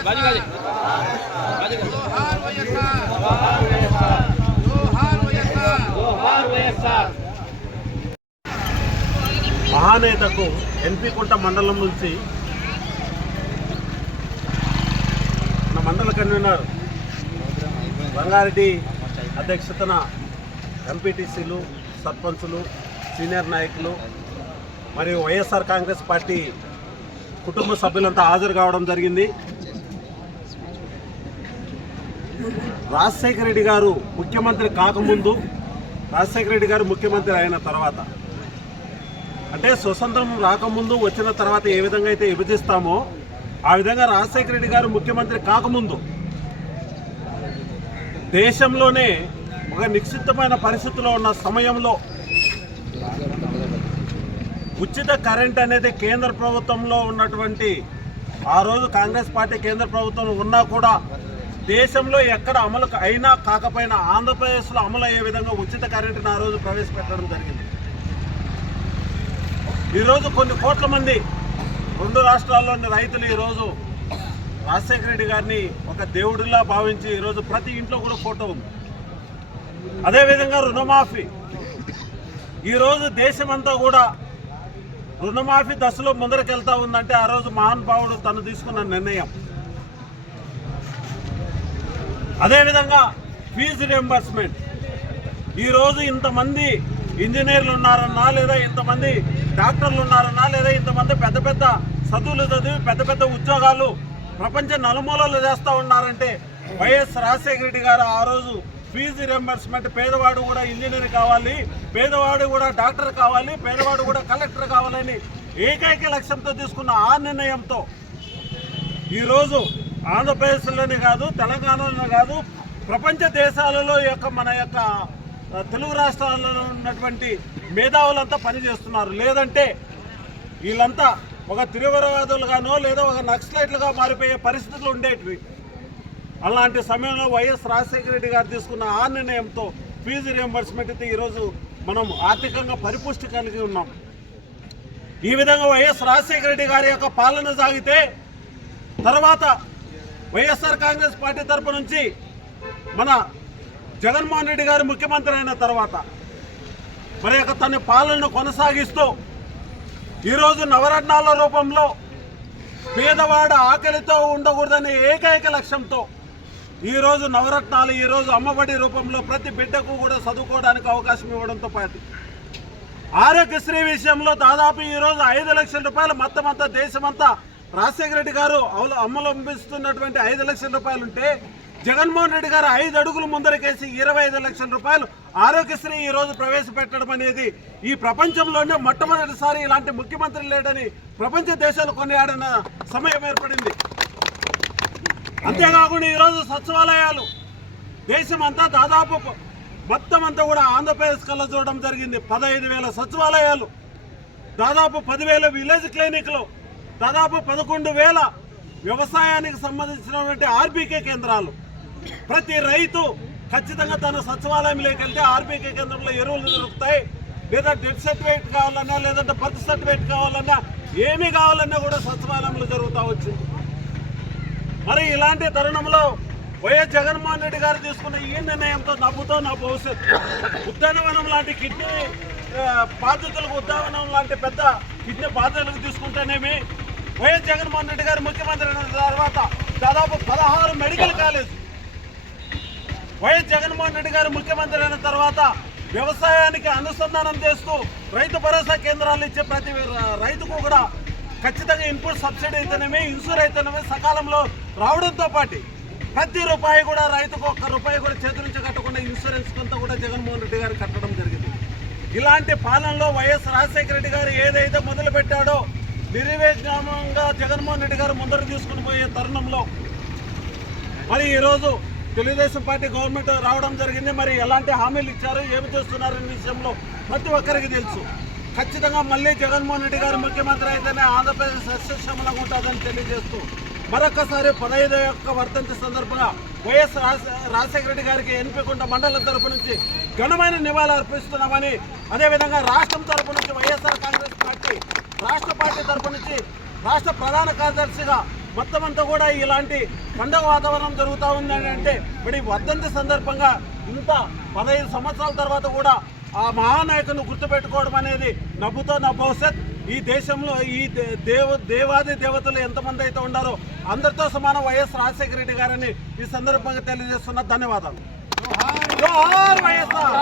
బాజీ బాజీ బాజీ వైఎస్ఆర్ వైఎస్ఆర్ వైఎస్ఆర్ మహానేతకు ఎన్పికుంట మండలం నుంచి మన మండల కన్వీనర్ రంగారెడ్డి అధ్యక్షతన ఎంపీటీసీలు సర్పంచులు సీనియర్ నాయకులు మరియు వైఎస్ఆర్ కాంగ్రెస్ పార్టీ కుటుంబ సభ్యులంతా హాజరు కావడం జరిగింది. రాజశేఖర రెడ్డి గారు ముఖ్యమంత్రి కాకముందు రాజశేఖర రెడ్డి గారు ముఖ్యమంత్రి అయిన తర్వాత. అంటే స్వతంత్రం రాకముందు వచ్చిన తర్వాత ఏ విధంగా అయితే విభజిస్తామో ఆ విధంగా రాజశేఖర రెడ్డి గారు ముఖ్యమంత్రి కాకముందు దేశంలోనే ఒక నిశ్చితమైన పరిస్థితిలో ఉన్న సమయంలో ఉచిత కరెంట్ అనేది కేంద్ర ప్రభుత్వంలో ఉన్నటువంటి ఆ రోజు కాంగ్రెస్ పార్టీ కేంద్ర ప్రభుత్వంలో ఉన్నా కూడా దేశంలో ఎక్కడ అమలు అయినా కాకపోయినా ఆంధ్రప్రదేశ్లో అమలు అయ్యే విధంగా ఉచిత కరెంటును ఆ రోజు ప్రవేశపెట్టడం జరిగింది. ఈరోజు కొన్ని కోట్ల మంది రెండు రాష్ట్రాల్లోని రైతులు ఈరోజు రాజశేఖర రెడ్డి గారిని ఒక దేవుడిలా భావించి ఈరోజు ప్రతి ఇంట్లో కూడా ఫోటో ఉంది. అదేవిధంగా రుణమాఫీ. ఈరోజు దేశమంతా కూడా రుణమాఫీ దశలో ముందరకెళ్తా ఉందంటే ఆ రోజు మహానుభావుడు తను తీసుకున్న నిర్ణయం. అదేవిధంగా ఫీజు రియంబర్స్మెంట్. ఈరోజు ఇంతమంది ఇంజనీర్లు ఉన్నారన్నా లేదా ఇంతమంది డాక్టర్లు ఉన్నారన్నా లేదా ఇంతమంది పెద్ద పెద్ద చదువులు చదివి పెద్ద పెద్ద ఉద్యోగాలు ప్రపంచ నలుమూలలు చేస్తూ ఉన్నారంటే వైఎస్ రాజశేఖర రెడ్డి గారు ఆ రోజు ఫీజు రియంబర్స్మెంట్ పేదవాడు కూడా ఇంజనీర్ కావాలి పేదవాడు కూడా డాక్టర్ కావాలి పేదవాడు కూడా కలెక్టర్ కావాలని ఏకైక లక్ష్యంతో తీసుకున్న ఆ నిర్ణయంతో ఈరోజు ఆంధ్రప్రదేశ్లోనే కాదు తెలంగాణలోనే కాదు ప్రపంచ దేశాలలో యొక్క మన యొక్క తెలుగు రాష్ట్రాలలో ఉన్నటువంటి మేధావులంతా పనిచేస్తున్నారు. లేదంటే వీళ్ళంతా ఒక తీవ్రవాదులుగానో లేదా ఒక నక్సలైట్లుగా మారిపోయే పరిస్థితులు ఉండేటివి. అలాంటి సమయంలో వైఎస్ రాజశేఖర రెడ్డి గారు తీసుకున్న ఆ నిర్ణయంతో ఫీజు రియంబర్స్మెంట్ అయితే ఈరోజు మనం ఆర్థికంగా పరిపుష్టి కలిగి ఉన్నాం. ఈ విధంగా వైఎస్ రాజశేఖర రెడ్డి గారి యొక్క పాలన సాగితే తర్వాత వైఎస్ఆర్ కాంగ్రెస్ పార్టీ తరపు నుంచి మన జగన్మోహన్ రెడ్డి గారు ముఖ్యమంత్రి అయిన తర్వాత మరి యొక్క తన పాలనను కొనసాగిస్తూ ఈరోజు నవరత్నాల రూపంలో పేదవాడ ఆకలితో ఉండకూడదనే ఏకైక లక్ష్యంతో ఈరోజు నవరత్నాలు ఈరోజు అమ్మఒడి రూపంలో ప్రతి బిడ్డకు కూడా చదువుకోవడానికి అవకాశం ఇవ్వడంతో పాటు ఆరోగ్యశ్రీ విషయంలో దాదాపు ఈరోజు ఐదు లక్షల రూపాయలు మొత్తం అంతా దేశమంతా రాజశేఖర రెడ్డి గారు అవల అమలంబిస్తున్నటువంటి ఐదు లక్షల రూపాయలు ఉంటే జగన్మోహన్ రెడ్డి గారు ఐదు అడుగులు ముందరకేసి ఇరవై ఐదు లక్షల రూపాయలు ఆరోగ్యశ్రీ ఈ రోజు ప్రవేశపెట్టడం అనేది ఈ ప్రపంచంలోనే మొట్టమొదటిసారి ఇలాంటి ముఖ్యమంత్రి లేడని ప్రపంచ దేశాలు కొనియాడిన సమయం ఏర్పడింది. అంతేకాకుండా ఈరోజు సచివాలయాలు దేశం అంతా దాదాపు మొత్తం అంతా కూడా ఆంధ్రప్రదేశ్ కల్లా చూడడం జరిగింది. పదహైదు వేల సచివాలయాలు దాదాపు పదివేల విలేజ్ క్లినిక్లు దాదాపు పదకొండు వేల వ్యవసాయానికి సంబంధించినటువంటి ఆర్బీకే కేంద్రాలు. ప్రతి రైతు ఖచ్చితంగా తన సచివాలయంలోకి వెళ్తే ఆర్బీకే కేంద్రంలో ఎరువులు దొరుకుతాయి. లేదా డెత్ సర్టిఫికేట్ కావాలన్నా లేదంటే బర్త్ సర్టిఫికేట్ కావాలన్నా ఏమి కావాలన్నా కూడా సచివాలయంలో జరుగుతూ వచ్చింది. మరి ఇలాంటి తరుణంలో వైఎస్ జగన్మోహన్ రెడ్డి గారు తీసుకున్న ఈ నిర్ణయంతో నవ్వుతో నా భవిష్యత్తు. ఉద్యానవనం లాంటి కిడ్నీ ఆ, బాధితులకు ఉద్యానవనం లాంటి పెద్ద కిడ్నీ బాధితులకు తీసుకుంటేనేమి వైఎస్ జగన్మోహన్ రెడ్డి గారు ముఖ్యమంత్రి అయిన తర్వాత దాదాపు పదహారు medical college YS Jaganmohan Reddy గారు ముఖ్యమంత్రి అయిన తర్వాత వ్యవసాయానికి అనుసంధానం చేస్తూ రైతు భరోసా కేంద్రాలు ఇచ్చే ప్రతి రైతుకు కూడా ఖచ్చితంగా ఇన్పుట్ సబ్సిడీ అయితేనేమి ఇన్సూర్ అయితేనేమి సకాలంలో రావడంతో పాటు ప్రతి రూపాయి కూడా రైతుకు ఒక్క రూపాయి కూడా చేతి నుంచి కట్టకుండా ఇన్సూరెన్స్ కొంత కూడా జగన్మోహన్ రెడ్డి గారు కట్టడం జరిగింది. ఇలాంటి పాలనలో వైఎస్ రాజశేఖర రెడ్డి గారు ఏదైతే మొదలు పెట్టాడో నిర్విఘ్నంగా జగన్మోహన్ రెడ్డి గారు ముందరు తీసుకుని పోయే తరుణంలో మరి ఈరోజు తెలుగుదేశం పార్టీ గవర్నమెంట్ రావడం జరిగింది. మరి ఎలాంటి హామీలు ఇచ్చారు? ఏమి చేస్తున్నారనే విషయంలో ప్రతి ఒక్కరికి తెలుసు. ఖచ్చితంగా మళ్ళీ జగన్మోహన్ రెడ్డి గారు ముఖ్యమంత్రి అయితేనే ఆంధ్రప్రదేశ్ సస్యశ్యామలంగా ఉంటుందని తెలియజేస్తూ మరొకసారి పదహైదు యొక్క వర్ధంతి సందర్భంగా వైఎస్ రాజ- రాజశేఖర రెడ్డి గారికి ఎన్పికొండ మండలం తరపు నుంచి ఘనమైన నివాళులు అర్పిస్తున్నామని అదేవిధంగా రాష్ట్రం తరపు నుంచి వైఎస్ఆర్ కాంగ్రెస్ పార్టీ రాష్ట్ర పార్టీ తరపు నుంచి రాష్ట్ర ప్రధాన కార్యదర్శిగా మొత్తం అంతా కూడా ఇలాంటి పండగ వాతావరణం జరుగుతూ ఉందని అంటే మరి వర్ధంతి సందర్భంగా ఇంత పదహైదు సంవత్సరాల తర్వాత కూడా ఆ మహానాయకుని గుర్తుపెట్టుకోవడం అనేది నవ్వుతో నా భవిష్యత్. ఈ దేశంలో ఈ దేవ దేవాది దేవతలు ఎంతమంది అయితే ఉండారో అందరితో సమానం వైఎస్ రాజశేఖర రెడ్డి గారని ఈ సందర్భంగా తెలియజేస్తున్న ధన్యవాదాలు. వైఎస్ఆర్!